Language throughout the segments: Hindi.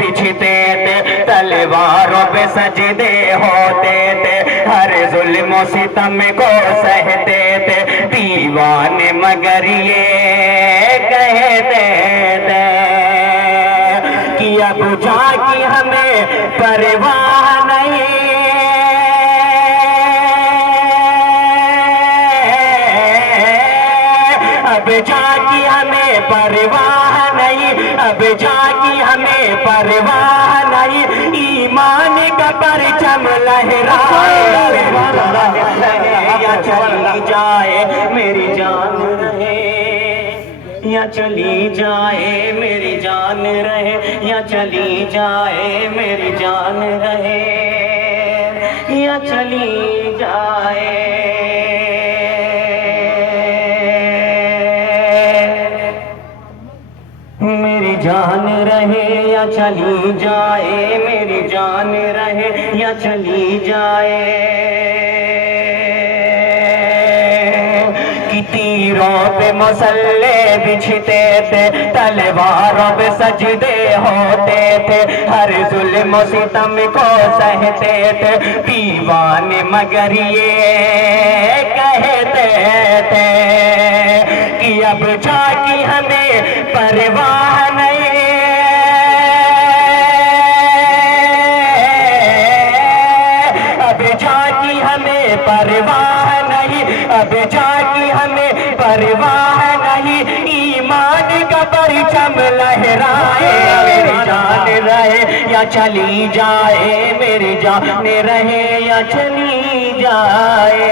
बिछते थे तलवारों पे सजदे होते थे, हर जुल्म सितम को सहते थे दीवाने, मगर ये कहते थे कि अब जाके हमें परवाह नहीं, अब जाके हमें परवाह नहीं, अब जाके हमें परवाह नहीं, ईमान का परचम लहराए या चली जाए मेरी जान रहे, या चली जाए मेरी जान रहे, या चली जाए मेरी जान रहे, या चली जाए। मेरी जान रहे या चली जाए, मेरी जान रहे या चली जाए, कि तीरों पे मसल्ले बिछते थे, तलवारों पे सजदे होते थे, हर जुल्म सितम को सहते थे दीवाने, मगर ये कहते थे कि अब जाके हमें परवाह नहीं, अब जाके हमें परवाह नहीं, अब जाके हमें परवाह नहीं, ईमान का परचम लहराए मेरी जान रहे या चली जाए, मेरी जान रहे या चली जाए।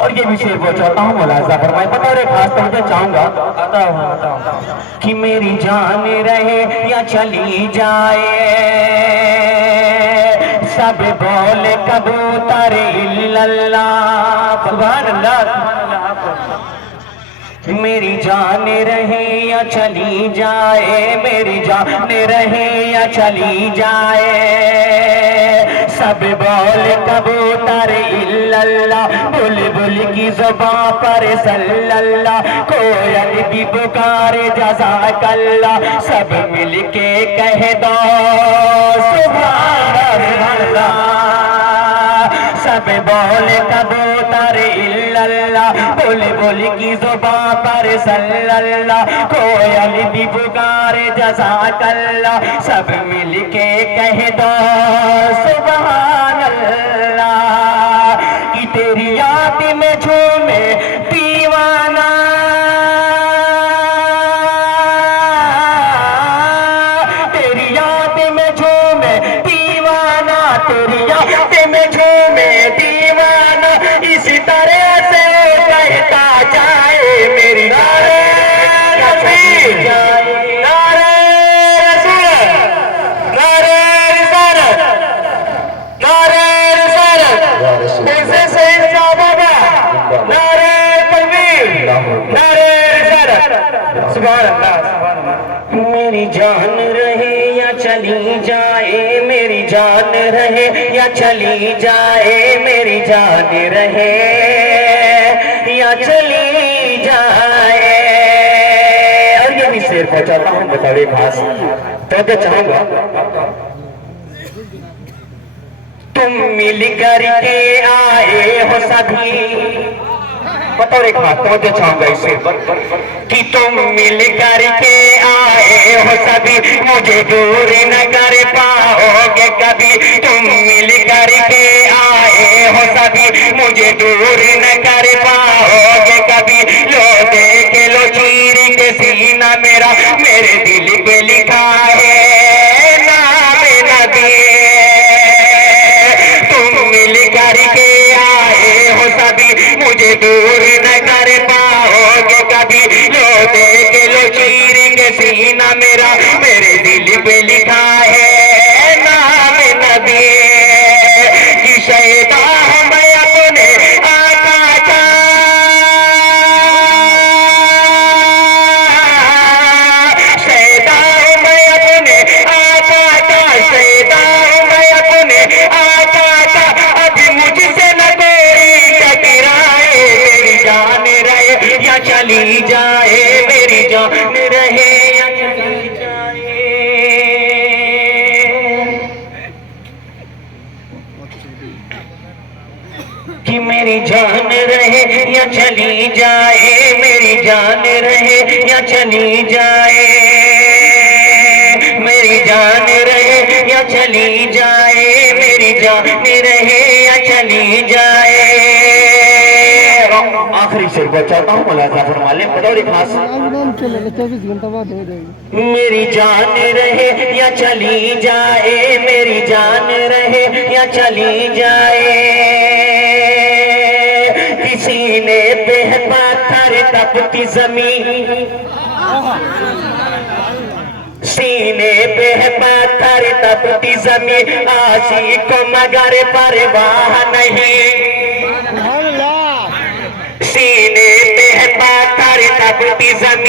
और ये भी शेर को चाहता हूँ मुलाजा फरमाए, बतौर खास तौर पे चाहूंगा कि मेरी जान रहे या चली जाए, सब बोल कबूतर इल्लल्लाह, सुभान अल्लाह। मेरी जान रहे या चली जाए, मेरी जान रहे या चली जाए, सब बोल कबूतर इल्लल्लाह, बुलबुल की ज़ुबां पर सल्लल्लाह, कोयल भी पुकारे जज़ाकल्लाह, सब मिलके कह दो सुभान अल्लाह, सब बोल कबूतर इल्लल्लाह, बुलबुल की ज़ुबां पर सल्लल्लाह, कोयल भी पुकारे जज़ाकल्लाह, सब मिलके कह दो सुभान अल्लाह, कि तेरी याद में झूमे दीवाना, तेरी याद में झूमे दीवाना, तेरी याद में झूमे दीवाना, इसी तरह से कहता जाए मेरी नारे रसूल, नारे रसूल, नारे रिसालत, नारे रिसालत, ऐसे सही बाबा, नारे तकबीर, नारे रिसालत, सुभान अल्लाह। मेरी जान रहे या चली जाए, मेरी जान रहे या चली जाए, मेरी जान रहे या चली जाए। और ये भी शेर को चाहता हूँ बतावे खास तो चाहूंगा, तुम मिल करके आए हो सभी, बताओ एक बात तो चाहूंगा इसे, कि तुम मिल करके आए हो सभी, मुझे दूर न कर पाओगे कभी, तुम मिल करके आए हो सभी, मुझे दूर न कर पाओगे कभी, लो देख लो चीर के सीना मेरा, मेरे दिल पे लिखा है नाम नबी, तुम मिल करके आए हो सभी, मुझे दूर न कर पाओगे कभी, लो देख लो चीर के सीना मेरा, मेरे दिल पे लिखा है नाम नबी, कि शहीदा मैं अपने आका का, शहीदा मैं या चली जाए, मेरी जान रहे या चली जाए, मेरी जान रहे या चली जाए, मेरी जान रहे या चली जाए। आखिरी शेर को चाहता हूँ मौला जाफर मालिक बतौर खास। 24 घंटा बाद हो जाएगी। मेरी जान रहे या चली जाए, मेरी जान रहे या चली जाए, किसी ने पे पत्थर तपती जमीन, सीने पे है पत्थर तपती जमीन, आशिक को मगर परवाह नहीं, सीने पे है पत्थर तपती जमीन।